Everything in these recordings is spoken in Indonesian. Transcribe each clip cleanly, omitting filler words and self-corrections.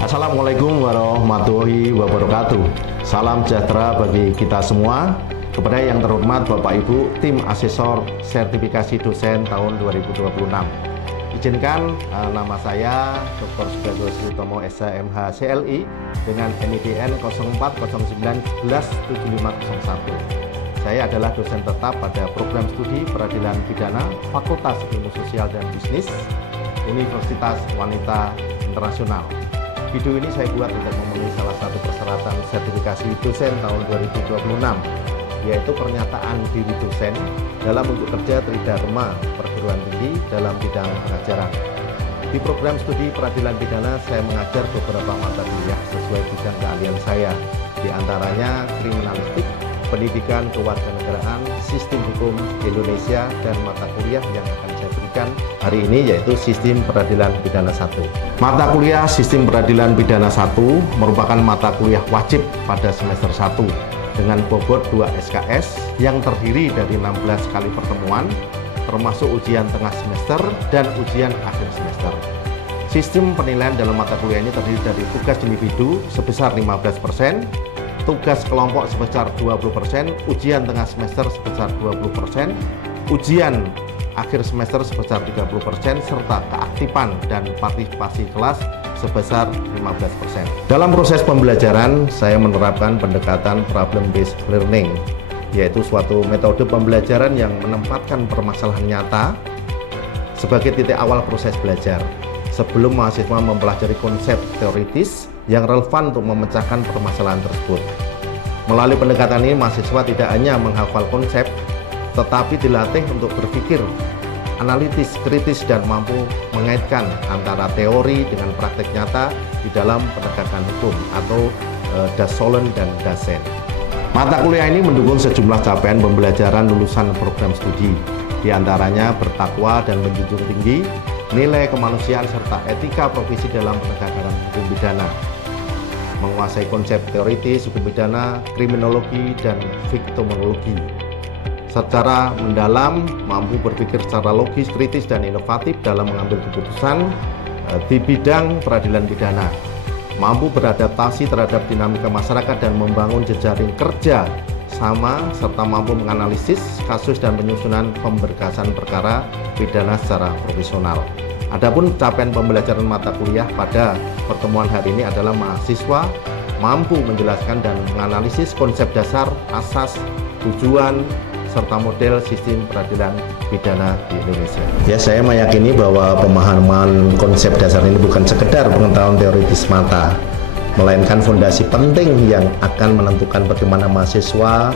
Assalamualaikum warahmatullahi wabarakatuh. Salam sejahtera bagi kita semua. Kepada yang terhormat Bapak Ibu, tim asesor sertifikasi dosen tahun 2026. Izinkan nama saya Dr. Sugioso Sutomo SH.MH CLI dengan NIDN 0409117501. Saya adalah dosen tetap pada program studi peradilan pidana Fakultas Ilmu Sosial dan Bisnis Universitas Wanita Internasional. Video ini saya buat untuk memenuhi salah satu persyaratan sertifikasi dosen tahun 2026, yaitu pernyataan diri dosen dalam bentuk kerja tridharma perguruan tinggi dalam bidang pengajaran. Di program studi peradilan pidana, saya mengajar beberapa mata kuliah sesuai bidang keahlian saya, di antaranya kriminalistik, pendidikan kewarganegaraan, sistem hukum Indonesia, dan mata kuliah yang akan saya berikan hari ini yaitu Sistem Peradilan Pidana 1. Mata kuliah Sistem Peradilan Pidana 1 merupakan mata kuliah wajib pada semester 1 dengan bobot 2 SKS yang terdiri dari 16 kali pertemuan, termasuk ujian tengah semester dan ujian akhir semester. Sistem penilaian dalam mata kuliah ini terdiri dari tugas individu sebesar 15%, tugas kelompok sebesar 20%, ujian tengah semester sebesar 20%, ujian akhir semester sebesar 30%, serta keaktifan dan partisipasi kelas sebesar 15%. Dalam proses pembelajaran, saya menerapkan pendekatan problem based learning, yaitu suatu metode pembelajaran yang menempatkan permasalahan nyata sebagai titik awal proses belajar, sebelum mahasiswa mempelajari konsep teoritis yang relevan untuk memecahkan permasalahan tersebut. Melalui pendekatan ini, mahasiswa tidak hanya menghafal konsep, tetapi dilatih untuk berpikir analitis, kritis, dan mampu mengaitkan antara teori dengan praktek nyata di dalam penegakan hukum atau das sollen dan das zijn. Mata kuliah ini mendukung sejumlah capaian pembelajaran lulusan program studi, di antaranya bertakwa dan menjunjung tinggi nilai kemanusiaan serta etika profesi dalam penegakan hukum pidana, menguasai konsep teoritis hukum pidana, kriminologi, dan viktimologi. Secara mendalam, mampu berpikir secara logis, kritis, dan inovatif dalam mengambil keputusan di bidang peradilan pidana, mampu beradaptasi terhadap dinamika masyarakat dan membangun jejaring kerja sama, serta mampu menganalisis kasus dan penyusunan pemberkasan perkara pidana secara profesional. Adapun capaian pembelajaran mata kuliah pada pertemuan hari ini adalah mahasiswa mampu menjelaskan dan menganalisis konsep dasar, asas, tujuan, serta model sistem peradilan pidana di Indonesia. Ya, saya meyakini bahwa pemahaman konsep dasar ini bukan sekedar pengetahuan teoritis semata, melainkan fondasi penting yang akan menentukan bagaimana mahasiswa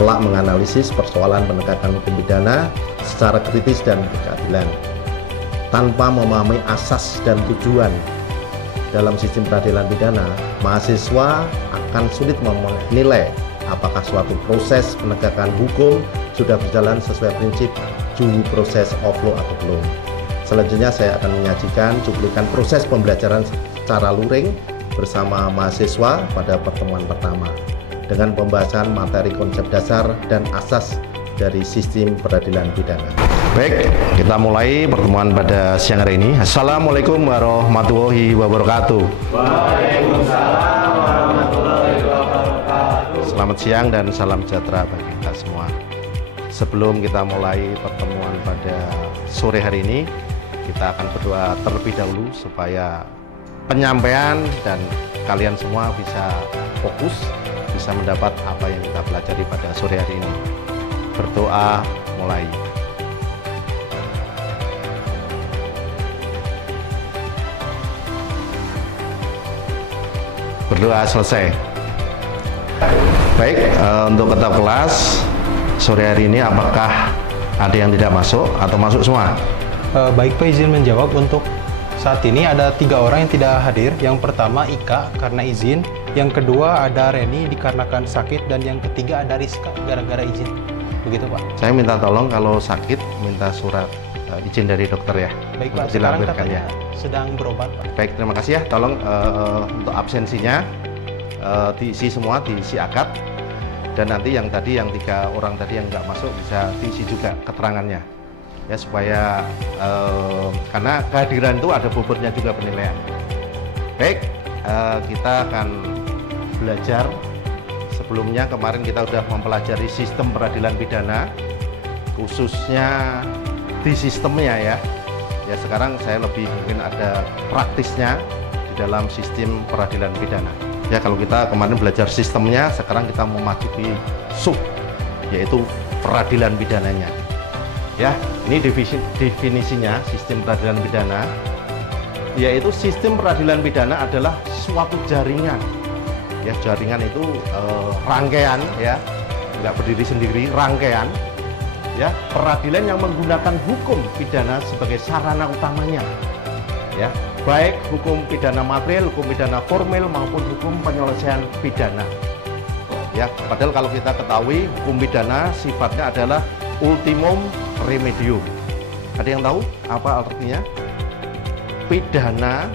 kelak menganalisis persoalan penegakan hukum pidana secara kritis dan berkeadilan. Tanpa memahami asas dan tujuan dalam sistem peradilan pidana, mahasiswa akan sulit menilai apakah suatu proses penegakan hukum sudah berjalan sesuai prinsip due process of law atau belum. Selanjutnya saya akan menyajikan cuplikan proses pembelajaran secara luring bersama mahasiswa pada pertemuan pertama dengan pembahasan materi konsep dasar dan asas dari sistem peradilan pidana. Baik, kita mulai pertemuan pada siang hari ini. Assalamualaikum warahmatullahi wabarakatuh. Waalaikumsalam warahmatullahi wabarakatuh. Selamat siang dan salam sejahtera bagi kita semua. Sebelum kita mulai pertemuan pada sore hari ini, kita akan berdoa terlebih dahulu supaya penyampaian dan kalian semua bisa fokus, bisa mendapat apa yang kita pelajari pada sore hari ini. Berdoa mulai. Berdoa selesai. Baik, untuk ketua kelas sore hari ini apakah ada yang tidak masuk atau masuk semua? Baik Pak, izin menjawab. Untuk saat ini ada 3 orang yang tidak hadir. Yang pertama Ika karena izin, yang kedua ada Reni dikarenakan sakit, dan yang ketiga ada Rizka gara-gara izin. Begitu Pak. Saya minta tolong kalau sakit minta surat izin dari dokter ya. Baik Pak, sekarang katanya sedang berobat Pak. Baik, terima kasih ya. Tolong untuk absensinya diisi semua, diisi akad, dan nanti yang 3 orang tadi yang nggak masuk bisa diisi juga keterangannya ya, supaya karena kehadiran itu ada bobotnya juga penilaian. Baik, kita akan belajar. Sebelumnya kemarin kita sudah mempelajari sistem peradilan pidana, khususnya di sistemnya ya. Ya sekarang saya lebih mungkin ada praktisnya di dalam sistem peradilan pidana. Ya kalau kita kemarin belajar sistemnya, sekarang kita memasuki sub, yaitu peradilan pidananya. Ya, ini definisinya sistem peradilan pidana, yaitu sistem peradilan pidana adalah suatu jaringan. Ya, jaringan itu rangkaian ya, nggak berdiri sendiri, rangkaian. Ya, peradilan yang menggunakan hukum pidana sebagai sarana utamanya. Ya, baik hukum pidana material, hukum pidana formil maupun hukum penyelesaian pidana. Ya, padahal kalau kita ketahui hukum pidana sifatnya adalah ultimum remedium. Ada yang tahu apa artinya? Pidana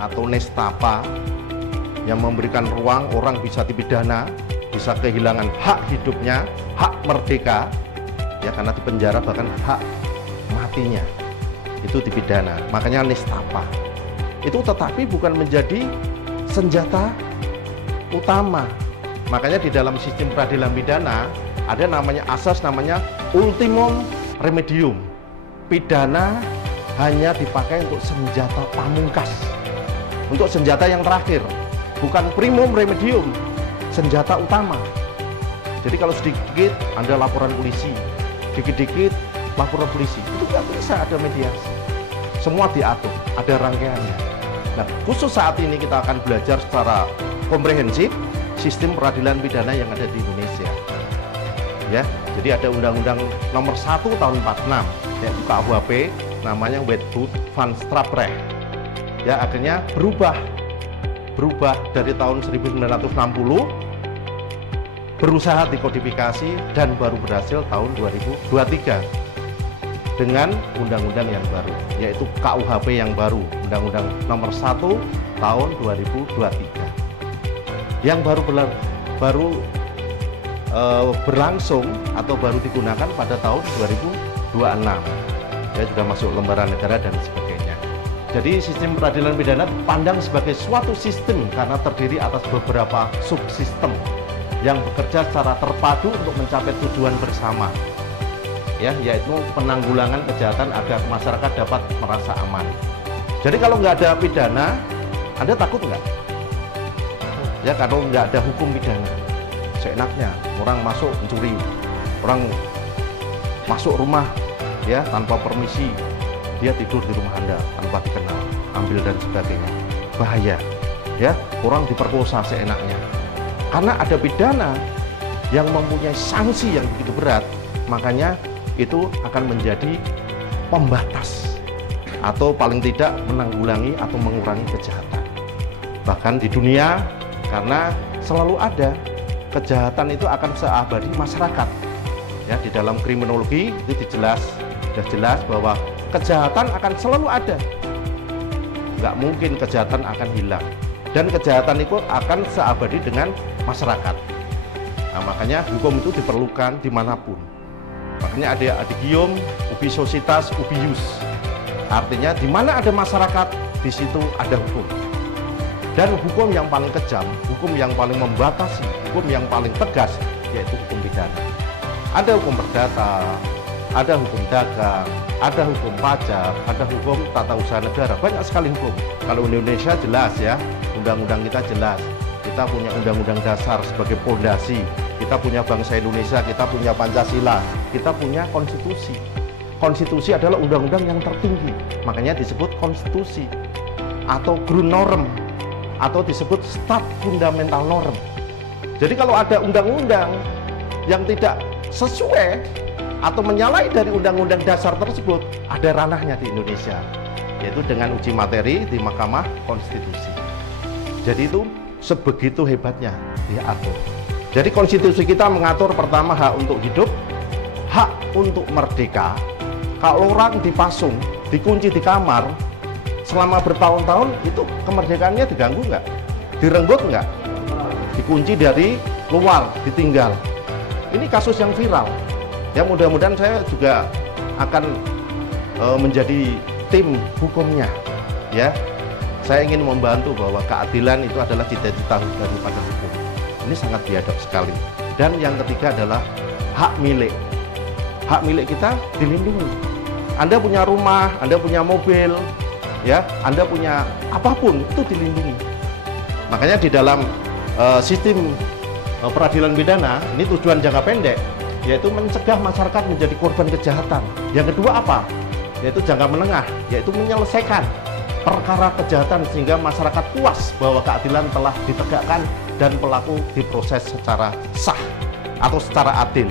atau nestapa yang memberikan ruang orang bisa dipidana, bisa kehilangan hak hidupnya, hak merdeka, ya karena dipenjara, bahkan hak matinya itu dipidana. Makanya nestapa itu tetapi bukan menjadi senjata utama. Makanya di dalam sistem peradilan pidana ada namanya asas namanya ultimum remedium. Pidana hanya dipakai untuk senjata pamungkas, untuk senjata yang terakhir, bukan primum remedium, senjata utama. Jadi kalau sedikit ada laporan polisi, dikit-dikit laporan polisi, itu nggak bisa ada mediasi. Semua diatur, ada rangkaiannya. Nah, khusus saat ini kita akan belajar secara komprehensif sistem peradilan pidana yang ada di Indonesia. Ya, jadi ada Undang-Undang Nomor 1 Tahun 46, yaitu KUHP, namanya Wetboek van Strafrecht. Ya, akhirnya berubah dari tahun 1960, berusaha dikodifikasi dan baru berhasil tahun 2023 dengan undang-undang yang baru, yaitu KUHP yang baru, Undang-Undang Nomor 1 Tahun 2023. Yang baru berlangsung atau baru digunakan pada tahun 2026. Ya, sudah masuk lembaran negara dan sebagainya. Jadi sistem peradilan pidana dipandang sebagai suatu sistem karena terdiri atas beberapa subsistem yang bekerja secara terpadu untuk mencapai tujuan bersama, ya, yaitu penanggulangan kejahatan agar masyarakat dapat merasa aman. Jadi kalau nggak ada pidana, Anda takut nggak? Ya, kalau nggak ada hukum pidana, seenaknya orang masuk mencuri, orang masuk rumah ya tanpa permisi, dia tidur di rumah Anda tanpa dikenal, ambil dan sebagainya, bahaya. Ya, orang diperkosa seenaknya. Karena ada pidana yang mempunyai sanksi yang begitu berat, makanya itu akan menjadi pembatas atau paling tidak menanggulangi atau mengurangi kejahatan. Bahkan di dunia, karena selalu ada kejahatan itu akan seabadi masyarakat. Ya, di dalam kriminologi itu sudah jelas bahwa kejahatan akan selalu ada. Nggak mungkin kejahatan akan hilang. Dan kejahatan itu akan seabadi dengan masyarakat. Nah, makanya hukum itu diperlukan dimanapun. Makanya ada adigium, ubi societas, ubi ius. Artinya di mana ada masyarakat, di situ ada hukum. Dan hukum yang paling kejam, hukum yang paling membatasi, hukum yang paling tegas, yaitu hukum pidana. Ada hukum perdata, ada hukum dagang, ada hukum pajak, ada hukum tata usaha negara, banyak sekali hukum. Kalau Indonesia jelas ya, undang-undang kita jelas. Kita punya undang-undang dasar sebagai pondasi, kita punya bangsa Indonesia, kita punya Pancasila, kita punya konstitusi. Konstitusi adalah undang-undang yang tertinggi, makanya disebut konstitusi atau Grundnorm atau disebut stat fundamental norm. Jadi kalau ada undang-undang yang tidak sesuai atau menyalahi dari undang-undang dasar tersebut, ada ranahnya di Indonesia, yaitu dengan uji materi di Mahkamah Konstitusi. Jadi itu sebegitu hebatnya diatur. Jadi konstitusi kita mengatur pertama hak untuk hidup, hak untuk merdeka. Kalau orang dipasung, dikunci di kamar selama bertahun-tahun, itu kemerdekaannya diganggu nggak? Direnggut nggak? Dikunci dari luar, ditinggal. Ini kasus yang viral. Ya, mudah-mudahan saya juga akan menjadi tim hukumnya. Ya, saya ingin membantu bahwa keadilan itu adalah cita-cita daripada hukum. Ini sangat biadab sekali. Dan yang ketiga adalah hak milik. Hak milik kita dilindungi. Anda punya rumah, Anda punya mobil, ya, Anda punya apapun itu dilindungi. Makanya di dalam sistem peradilan pidana ini tujuan jangka pendek, yaitu mencegah masyarakat menjadi korban kejahatan. Yang kedua apa? Yaitu jangka menengah, yaitu menyelesaikan perkara kejahatan sehingga masyarakat puas bahwa keadilan telah ditegakkan dan pelaku diproses secara sah atau secara adil.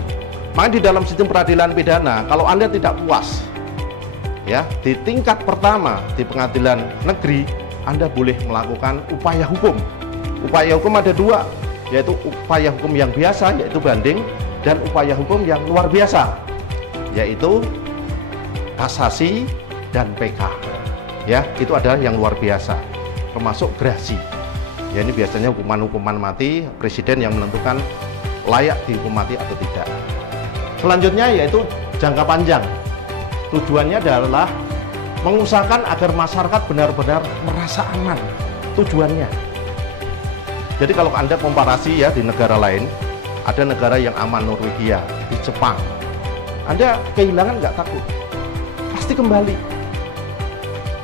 Maka di dalam sistem peradilan pidana, kalau Anda tidak puas, ya, di tingkat pertama di pengadilan negeri, Anda boleh melakukan upaya hukum. Upaya hukum ada dua, yaitu upaya hukum yang biasa, yaitu banding, dan upaya hukum yang luar biasa, yaitu kasasi dan PK. Ya, itu adalah yang luar biasa, termasuk gerasi. Ya, ini biasanya hukuman mati, presiden yang menentukan layak dihukum mati atau tidak. Selanjutnya yaitu jangka panjang. Tujuannya adalah mengusahakan agar masyarakat benar-benar merasa aman. Tujuannya. Jadi kalau Anda komparasi ya di negara lain, ada negara yang aman, Norwegia, di Jepang. Anda kehilangan nggak takut, pasti kembali.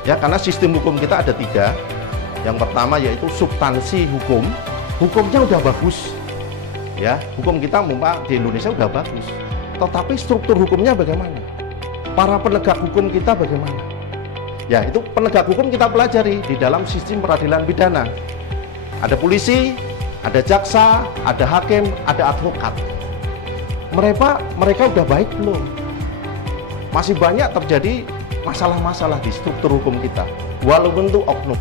Ya, karena sistem hukum kita ada 3. Yang pertama yaitu substansi hukum. Hukumnya udah bagus. Ya, hukum kita di Indonesia udah bagus. Tetapi struktur hukumnya bagaimana? Para penegak hukum kita bagaimana? Ya, itu penegak hukum kita pelajari di dalam sistem peradilan pidana. Ada polisi, ada jaksa, ada hakim, ada advokat. Mereka udah baik belum? Masih banyak terjadi masalah-masalah di struktur hukum kita, walaupun itu oknum,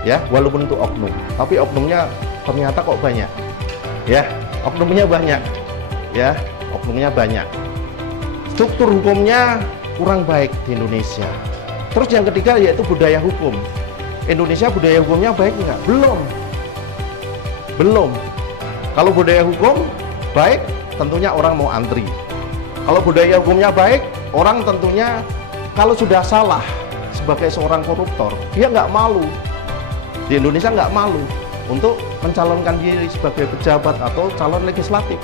ya, walaupun itu oknum, tapi oknumnya ternyata kok banyak, ya, oknumnya banyak, ya, oknumnya banyak. Struktur hukumnya kurang baik di Indonesia. Terus yang ketiga yaitu budaya hukum. Indonesia budaya hukumnya baik enggak? Belum. Kalau budaya hukum baik, tentunya orang mau antri. Kalau budaya hukumnya baik, orang tentunya kalau sudah salah sebagai seorang koruptor, dia nggak malu. Di Indonesia nggak malu untuk mencalonkan diri sebagai pejabat atau calon legislatif.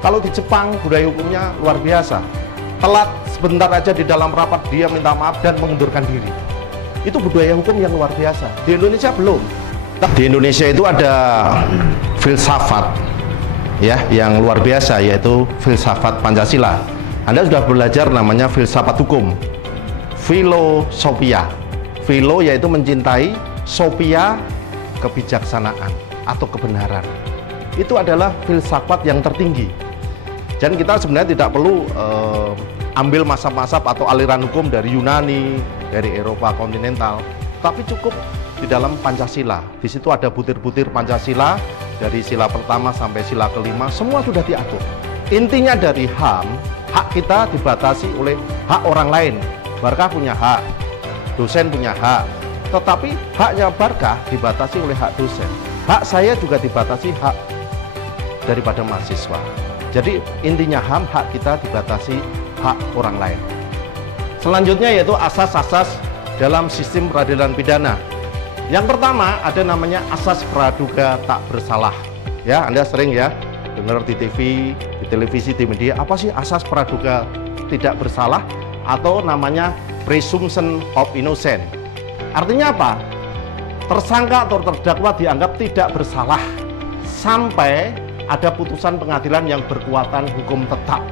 Kalau di Jepang, budaya hukumnya luar biasa. Telat sebentar aja di dalam rapat, dia minta maaf dan mengundurkan diri. Itu budaya hukum yang luar biasa. Di Indonesia belum. Di Indonesia itu ada filsafat, ya, yang luar biasa, yaitu filsafat Pancasila. Anda sudah belajar namanya filsafat hukum. Filosofia. Philo yaitu mencintai, sophia kebijaksanaan atau kebenaran. Itu adalah filsafat yang tertinggi. Dan kita sebenarnya tidak perlu ambil mazhab-mazhab atau aliran hukum dari Yunani, dari Eropa kontinental, tapi cukup di dalam Pancasila. Di situ ada butir-butir Pancasila dari sila pertama sampai sila kelima, semua sudah diatur. Intinya dari HAM, hak kita dibatasi oleh hak orang lain. Barkah punya hak, dosen punya hak, tetapi haknya Barkah dibatasi oleh hak dosen. Hak saya juga dibatasi hak daripada mahasiswa. Jadi intinya HAM, hak kita dibatasi hak orang lain. Selanjutnya yaitu asas-asas dalam sistem peradilan pidana. Yang pertama ada namanya asas praduga tak bersalah. Ya, Anda sering ya dengar di TV, di televisi, di media, apa sih asas praduga tidak bersalah? Atau namanya presumption of innocent. Artinya apa? Tersangka atau terdakwa dianggap tidak bersalah sampai ada putusan pengadilan yang berkekuatan hukum tetap.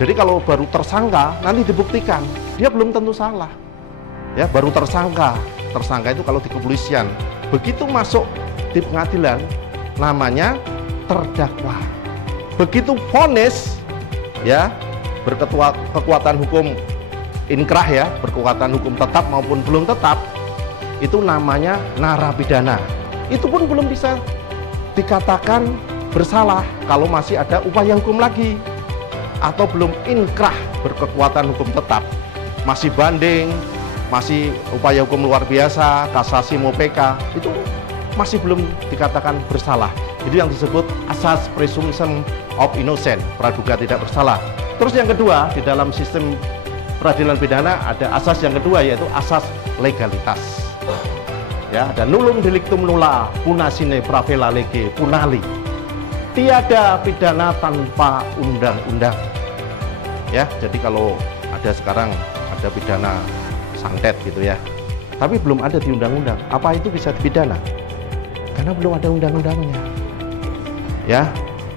Jadi kalau baru tersangka nanti dibuktikan dia belum tentu salah. Ya, baru tersangka. Tersangka itu kalau di kepolisian. Begitu masuk di pengadilan namanya terdakwa. Begitu vonis, ya, berkekuatan hukum inkrah, ya, berkekuatan hukum tetap maupun belum tetap, itu namanya narapidana. Itu pun belum bisa dikatakan bersalah kalau masih ada upaya hukum lagi atau belum inkrah berkekuatan hukum tetap, masih banding, masih upaya hukum luar biasa, kasasi mau PK, itu masih belum dikatakan bersalah. Itu yang disebut asas presumption of innocent, praduga tidak bersalah. Terus yang kedua, di dalam sistem peradilan pidana ada asas yang kedua, yaitu asas legalitas. Ya, ada nullum delictum nulla puna sine pravela lege punali. Tiada pidana tanpa undang-undang. Ya, jadi kalau ada sekarang ada pidana santet gitu ya. Tapi belum ada di undang-undang. Apa itu bisa dipidana? Karena belum ada undang-undangnya. Ya.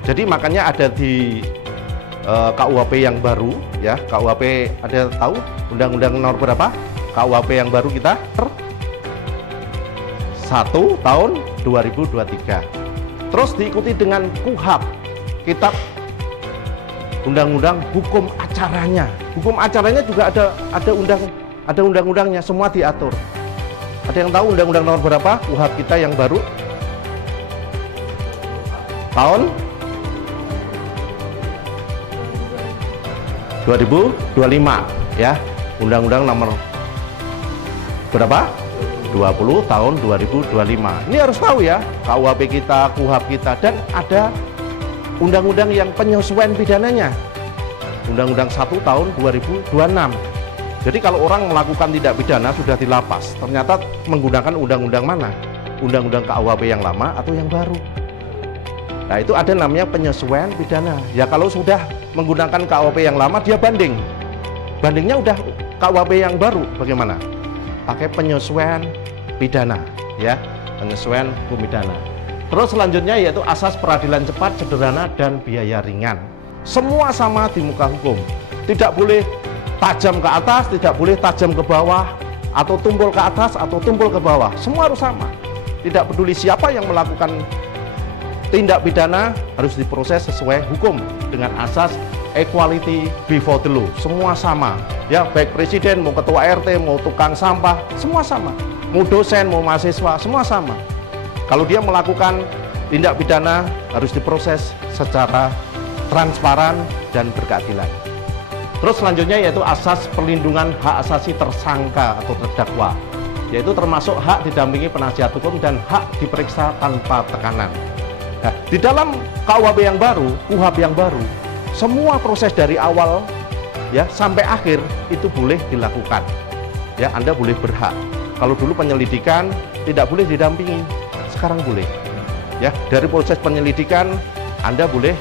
Jadi makanya ada di KUHP yang baru ya. KUHP ada tahu undang-undang nomor berapa? KUHP yang baru kita 1 tahun 2023. Terus diikuti dengan KUHAP, kitab undang-undang hukum acaranya. Hukum acaranya juga ada undang-undangnya, semua diatur. Ada yang tahu undang-undang nomor berapa? KUHAP kita yang baru tahun 2025 ya. Undang-undang nomor berapa? 20 tahun 2025. Ini harus tahu ya, KUHP kita, KUHAP kita, dan ada undang-undang yang penyesuaian pidananya. Undang-undang 1 tahun 2026. Jadi kalau orang melakukan tindak pidana sudah di lapas, ternyata menggunakan undang-undang mana? Undang-undang KUHP yang lama atau yang baru? Nah, itu ada namanya penyesuaian pidana. Ya kalau sudah menggunakan KUHP yang lama, dia banding. Bandingnya udah KUHP yang baru, bagaimana? Pakai penyesuaian pidana, ya, penyesuaian hukum pidana. Terus selanjutnya yaitu asas peradilan cepat, sederhana, dan biaya ringan. Semua sama di muka hukum. Tidak boleh tajam ke atas, tidak boleh tajam ke bawah, atau tumpul ke atas atau tumpul ke bawah. Semua harus sama. Tidak peduli siapa yang melakukan tindak pidana, harus diproses sesuai hukum dengan asas equality before the law. Semua sama. Ya, baik presiden, mau ketua RT, mau tukang sampah, semua sama. Mau dosen, mau mahasiswa, semua sama. Kalau dia melakukan tindak pidana, harus diproses secara transparan dan berkeadilan. Terus selanjutnya yaitu asas perlindungan hak asasi tersangka atau terdakwa, yaitu termasuk hak didampingi penasihat hukum dan hak diperiksa tanpa tekanan. Nah, di dalam KUHP yang baru, KUHAP yang baru, semua proses dari awal ya sampai akhir itu boleh dilakukan. Ya, Anda boleh berhak. Kalau dulu penyelidikan tidak boleh didampingi, sekarang boleh. Ya, dari proses penyelidikan Anda boleh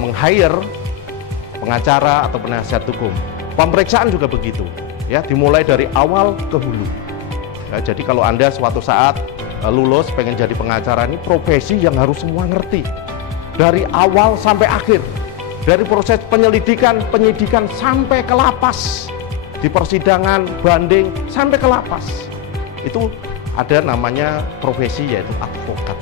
meng-hire pengacara atau penasihat hukum. Pemeriksaan juga begitu. Ya, dimulai dari awal ke hulu. Ya, jadi kalau Anda suatu saat lulus pengen jadi pengacara, ini profesi yang harus semua ngerti. Dari awal sampai akhir. Dari proses penyelidikan, penyidikan sampai ke lapas. Di persidangan, banding, sampai ke lapas. Itu ada namanya profesi yaitu advokat.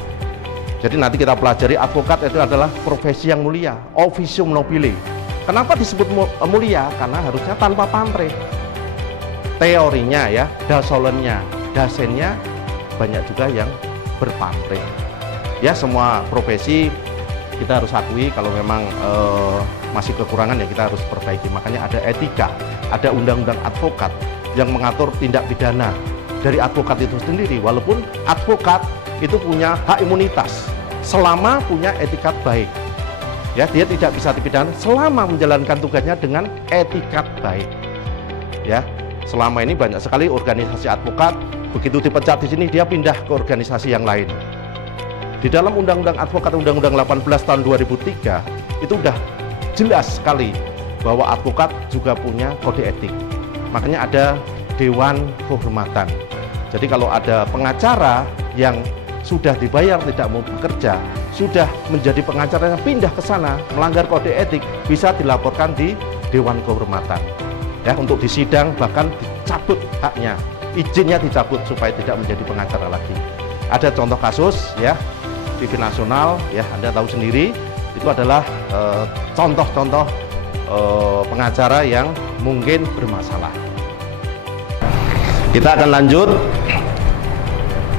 Jadi nanti kita pelajari advokat itu adalah profesi yang mulia, officium nobile. Kenapa disebut mulia? Karena harusnya tanpa pamrih. Teorinya ya, dasolennya, dasennya banyak juga yang berpamrih. Ya, semua profesi kita harus akui kalau memang masih kekurangan ya kita harus perbaiki. Makanya ada etika, ada undang-undang advokat yang mengatur tindak pidana dari advokat itu sendiri. Walaupun advokat itu punya hak imunitas selama punya etikat baik. Ya, dia tidak bisa dipidana selama menjalankan tugasnya dengan etikat baik. Ya, selama ini banyak sekali organisasi advokat begitu dipecat di sini dia pindah ke organisasi yang lain. Di dalam Undang-Undang Advokat Undang-Undang 18 tahun 2003 itu udah jelas sekali bahwa advokat juga punya kode etik. Makanya ada Dewan Kehormatan. Jadi kalau ada pengacara yang sudah dibayar tidak mau bekerja, sudah menjadi pengacara yang pindah ke sana melanggar kode etik, bisa dilaporkan di Dewan Kehormatan. Ya, untuk disidang bahkan dicabut haknya, izinnya dicabut supaya tidak menjadi pengacara lagi. Ada contoh kasus ya. TV nasional ya, Anda tahu sendiri itu adalah contoh-contoh pengacara yang mungkin bermasalah. Kita akan lanjut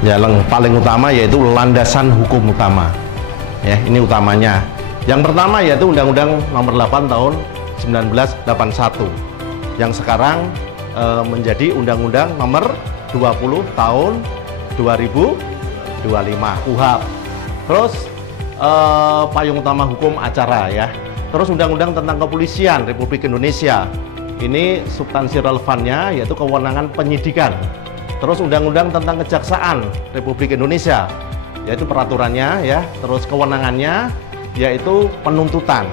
ya, yang paling utama yaitu landasan hukum utama ya, ini utamanya. Yang pertama yaitu Undang-Undang nomor 8 tahun 1981 yang sekarang menjadi Undang-Undang nomor 20 tahun 2025 KUHAP. Terus payung utama hukum acara ya. Terus Undang-Undang tentang Kepolisian Republik Indonesia. Ini substansi relevannya yaitu kewenangan penyidikan. Terus undang-undang tentang kejaksaan Republik Indonesia, yaitu peraturannya ya, terus kewenangannya yaitu penuntutan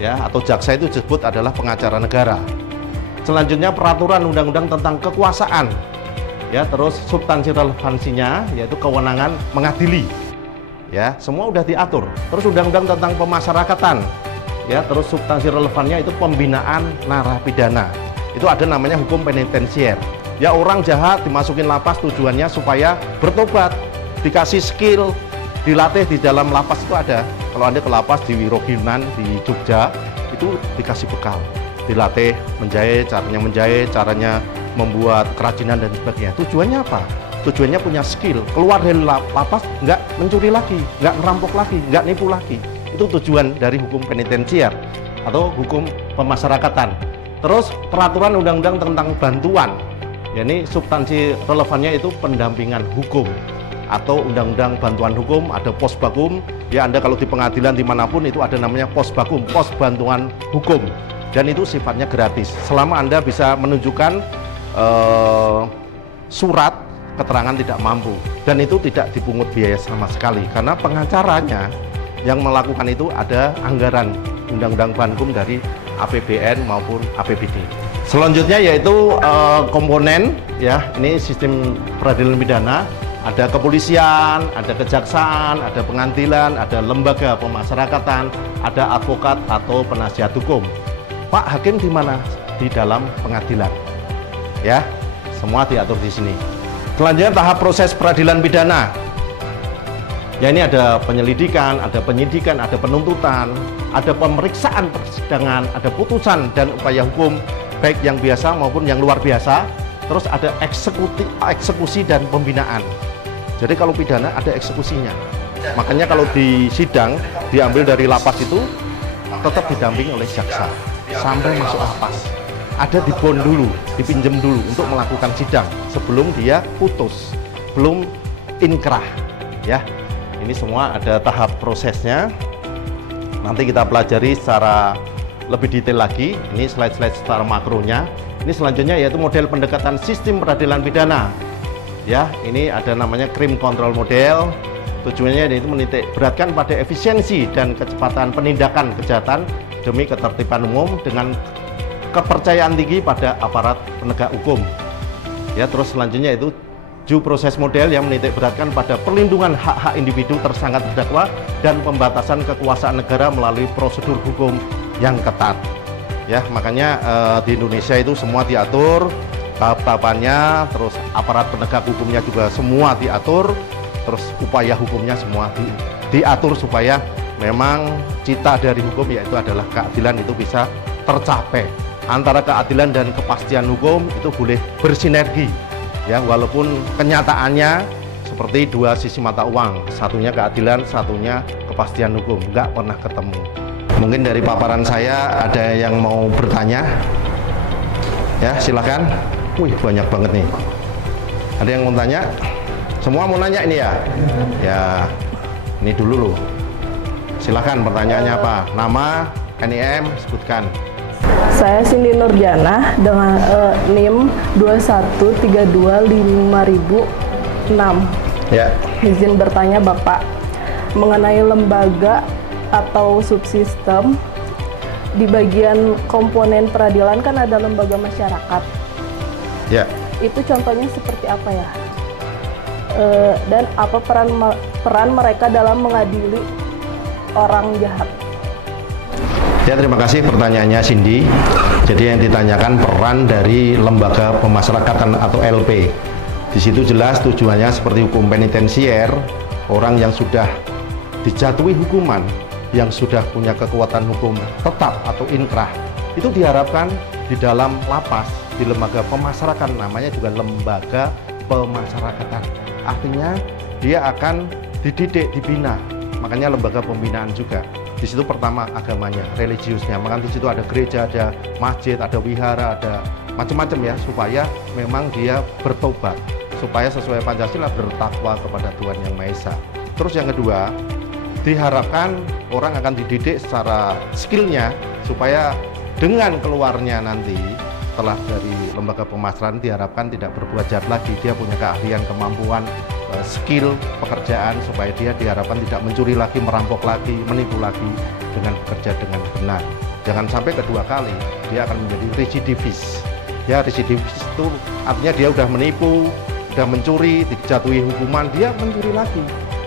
ya, atau jaksa itu disebut adalah pengacara negara. Selanjutnya peraturan undang-undang tentang kekuasaan ya, terus substansi relevansinya yaitu kewenangan mengadili ya, semua udah diatur. Terus undang-undang tentang pemasyarakatan ya, terus substansi relevannya itu pembinaan narapidana, itu ada namanya hukum penitensier ya. Orang jahat dimasukin lapas tujuannya supaya bertobat, dikasih skill, dilatih di dalam lapas itu ada. Kalau Anda ke lapas di Wiroginan di Jogja itu dikasih bekal, dilatih menjahit, caranya membuat kerajinan dan sebagainya. Tujuannya apa? Tujuannya punya skill, keluar dari lapas nggak mencuri lagi, nggak merampok lagi, nggak nipu lagi. Itu tujuan dari hukum penitensier atau hukum pemasyarakatan. Terus peraturan undang-undang tentang bantuan, ya, ini substansi relevannya itu pendampingan hukum atau undang-undang bantuan hukum, ada posbakum ya. Anda kalau di pengadilan dimanapun itu ada namanya posbakum, pos bantuan hukum, dan itu sifatnya gratis selama Anda bisa menunjukkan surat keterangan tidak mampu, dan itu tidak dipungut biaya sama sekali karena pengacaranya yang melakukan itu ada anggaran undang-undang bankum dari APBN maupun APBD. Selanjutnya yaitu komponen ya, ini sistem peradilan pidana, ada kepolisian, ada kejaksaan, ada pengadilan, ada lembaga pemasyarakatan, ada advokat atau penasihat hukum. Pak hakim di mana? Di dalam pengadilan. Ya, semua diatur di sini. Selanjutnya tahap proses peradilan pidana. Ya, ini ada penyelidikan, ada penyidikan, ada penuntutan, ada pemeriksaan persidangan, ada putusan dan upaya hukum baik yang biasa maupun yang luar biasa. Terus ada eksekusi dan pembinaan. Jadi kalau pidana ada eksekusinya. Makanya kalau di sidang diambil dari lapas itu tetap didampingi oleh jaksa sampai masuk lapas. Ada di bond dulu, dipinjam dulu untuk melakukan sidang sebelum dia putus, belum inkrah ya. Ini semua ada tahap prosesnya. Nanti kita pelajari secara lebih detail lagi. Ini slide-slide secara makronya. Ini selanjutnya yaitu model pendekatan sistem peradilan pidana. Ya, ini ada namanya crime control model. Tujuannya yaitu menitik beratkan pada efisiensi dan kecepatan penindakan kejahatan demi ketertiban umum dengan kepercayaan tinggi pada aparat penegak hukum. Ya, terus selanjutnya itu due process model yang menitik beratkan pada perlindungan hak-hak individu tersangka terdakwa dan pembatasan kekuasaan negara melalui prosedur hukum yang ketat. Ya, makanya di Indonesia itu semua diatur tahap-tahapannya, terus aparat penegak hukumnya juga semua diatur, terus upaya hukumnya semua diatur supaya memang cita dari hukum yaitu adalah keadilan itu bisa tercapai. Antara keadilan dan kepastian hukum itu boleh bersinergi ya, walaupun kenyataannya seperti dua sisi mata uang, satunya keadilan, satunya kepastian hukum, nggak pernah ketemu. Mungkin dari paparan saya ada yang mau bertanya ya, silakan. Wih, banyak banget nih. Ada yang mau tanya? Semua mau nanya ini ya? Ya, ini dulu loh. Silakan, pertanyaannya apa? Nama, NIM, sebutkan. Saya Cindy Nurjana dengan NIM 21325006. Ya. Izin bertanya Bapak, mengenai lembaga atau subsistem, di bagian komponen peradilan kan ada lembaga masyarakat. Ya. Itu contohnya seperti apa ya? Dan apa peran mereka dalam mengadili orang jahat? Ya, terima kasih pertanyaannya Cindy. Jadi yang ditanyakan peran dari lembaga pemasyarakatan atau LP. Di situ jelas tujuannya seperti hukum penitensier, orang yang sudah dijatuhi hukuman, yang sudah punya kekuatan hukum tetap atau inkrah, itu diharapkan di dalam lapas, di lembaga pemasyarakatan, namanya juga lembaga pemasyarakatan. Artinya dia akan dididik, dibina. Makanya lembaga pembinaan juga. Di situ pertama agamanya, religiusnya. Maka di situ ada gereja, ada masjid, ada wihara, ada macam-macam ya, supaya memang dia bertobat, supaya sesuai Pancasila bertakwa kepada Tuhan Yang Maha Esa. Terus yang kedua, diharapkan orang akan dididik secara skillnya supaya dengan keluarnya nanti setelah dari lembaga pemasaran diharapkan tidak berbuat jahat lagi, dia punya keahlian, kemampuan, skill pekerjaan supaya dia diharapkan tidak mencuri lagi, merampok lagi, menipu lagi dengan bekerja dengan benar. Jangan sampai kedua kali dia akan menjadi residivis. Ya, residivis itu artinya dia udah menipu, udah mencuri, dijatuhi hukuman, dia mencuri lagi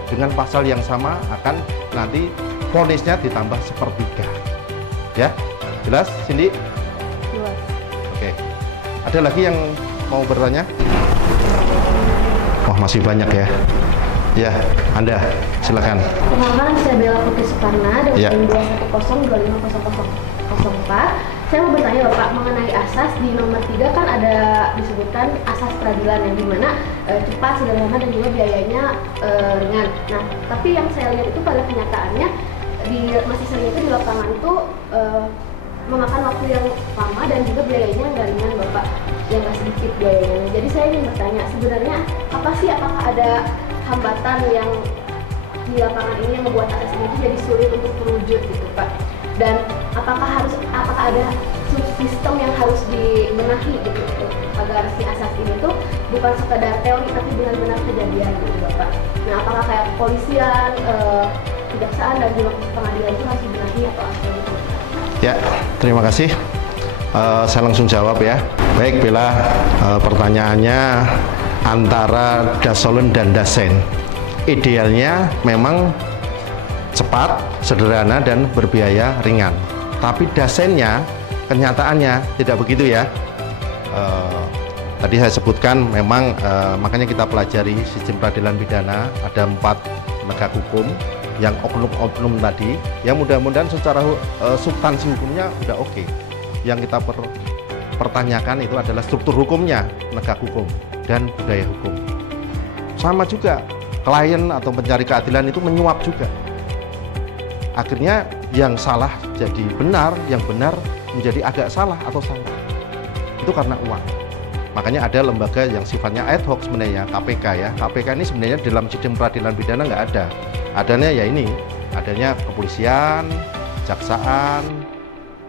dengan pasal yang sama, akan nanti vonisnya ditambah sepertiga. Ya, jelas, Cindy? Jelas. Oke. Ada lagi yang mau bertanya? Wah, masih banyak ya. Ya, Anda silakan. Perkenalkan, saya Bella Putri Sukarna dari Ya. NIM 210250004. Saya mau bertanya Bapak mengenai asas di nomor 3 kan ada disebutkan asas peradilan yang dimana cepat, sederhana dan juga biayanya ringan. Nah, tapi yang saya lihat itu pada kenyataannya masih sering itu di lapangan itu memakan waktu yang lama dan juga biayanya nggak ringan Bapak, yang nggak sedikit biayanya. Jadi saya ingin bertanya, sebenarnya apa sih, apakah ada hambatan yang di lapangan ini yang membuat asas ini jadi sulit untuk terwujud gitu Pak? Dan apakah ada subsistem yang harus dibenahi gitu agar si asas ini tuh bukan sekadar teori tapi benar-benar kejadian gitu Bapak. Nah, apakah kayak kepolisian, kejaksaan dan juga pengadilan itu harus dibenahi atau apa gitu? Ya, terima kasih. Saya langsung jawab ya. Baik, Bella, pertanyaannya antara dasolen dan dasen. Idealnya memang cepat, sederhana, dan berbiaya ringan. Tapi dasennya, kenyataannya tidak begitu ya. Tadi saya sebutkan memang makanya kita pelajari sistem peradilan pidana, ada 4 penegak hukum yang oknum-oknum tadi, yang mudah-mudahan secara substansi hukumnya udah oke. Yang kita pertanyakan itu adalah struktur hukumnya, penegak hukum dan budaya hukum. Sama juga klien atau pencari keadilan itu menyuap juga. Akhirnya yang salah jadi benar, yang benar menjadi agak salah atau salah. Itu karena uang. Makanya ada lembaga yang sifatnya ad hoc sebenarnya, KPK ya. KPK ini sebenarnya dalam sistem peradilan pidana nggak ada. Adanya ya ini, adanya kepolisian, jaksaan,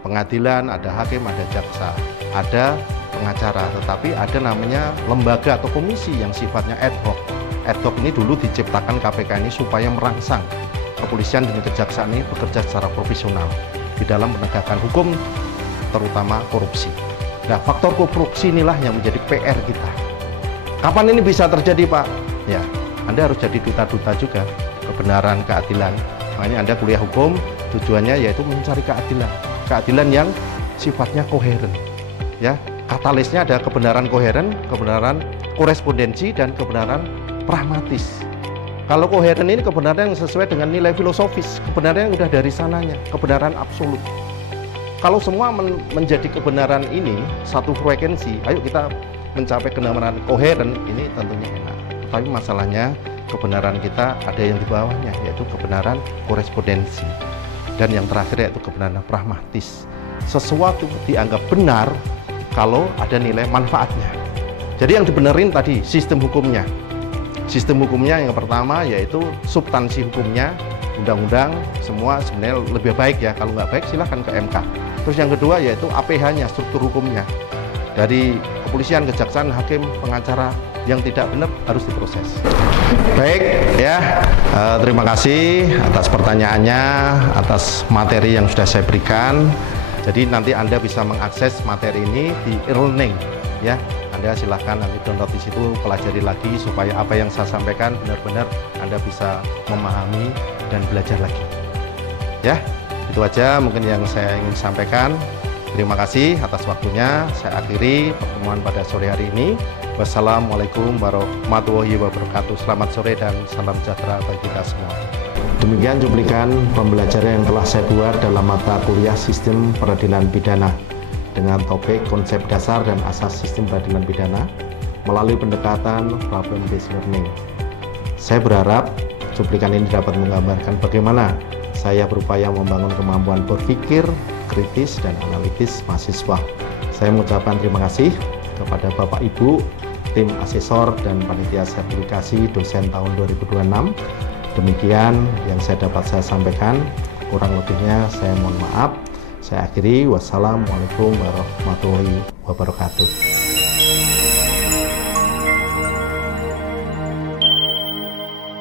pengadilan, ada hakim, ada jaksa, ada pengacara. Tetapi ada namanya lembaga atau komisi yang sifatnya ad hoc. Ad hoc ini dulu diciptakan KPK ini supaya merangsang kepolisian dan kejaksaan ini bekerja secara profesional di dalam penegakan hukum, terutama korupsi. Nah, faktor korupsi inilah yang menjadi PR kita. Kapan ini bisa terjadi, Pak? Ya, Anda harus jadi duta-duta juga kebenaran, keadilan. Makanya Anda kuliah hukum, tujuannya yaitu mencari keadilan. Keadilan yang sifatnya koheren. Ya, katalisnya ada kebenaran koheren, kebenaran korespondensi, dan kebenaran pragmatis. Kalau koheren ini kebenaran yang sesuai dengan nilai filosofis, kebenaran yang udah dari sananya, kebenaran absolut. Kalau semua menjadi kebenaran ini satu frekuensi, ayo kita mencapai kebenaran koheren, ini tentunya enak. Tapi masalahnya kebenaran kita ada yang di bawahnya, yaitu kebenaran korespondensi. Dan yang terakhir yaitu kebenaran pragmatis. Sesuatu dianggap benar kalau ada nilai manfaatnya. Jadi yang dibenerin tadi sistem hukumnya. Sistem hukumnya yang pertama yaitu substansi hukumnya, undang-undang, semua sebenarnya lebih baik ya. Kalau nggak baik silahkan ke MK. Terus yang kedua yaitu APH-nya, struktur hukumnya. Dari kepolisian, kejaksaan, hakim, pengacara yang tidak benar harus diproses. Baik ya, terima kasih atas pertanyaannya, atas materi yang sudah saya berikan. Jadi nanti Anda bisa mengakses materi ini di e-learning ya. Anda silahkan nanti download di situ, pelajari lagi supaya apa yang saya sampaikan benar-benar Anda bisa memahami dan belajar lagi. Ya, itu aja mungkin yang saya ingin sampaikan. Terima kasih atas waktunya. Saya akhiri pertemuan pada sore hari ini. Wassalamualaikum warahmatullahi wabarakatuh. Selamat sore dan salam sejahtera bagi kita semua. Demikian cuplikan pembelajaran yang telah saya buat dalam mata kuliah Sistem Peradilan Pidana dengan topik konsep dasar dan asas sistem peradilan pidana melalui pendekatan problem based learning. Saya berharap cuplikan ini dapat menggambarkan bagaimana saya berupaya membangun kemampuan berpikir kritis dan analitis mahasiswa. Saya mengucapkan terima kasih kepada Bapak Ibu, tim asesor dan panitia sertifikasi dosen tahun 2026. Demikian yang saya dapat saya sampaikan, kurang lebihnya saya mohon maaf. Saya akhiri, wassalamualaikum warahmatullahi wabarakatuh.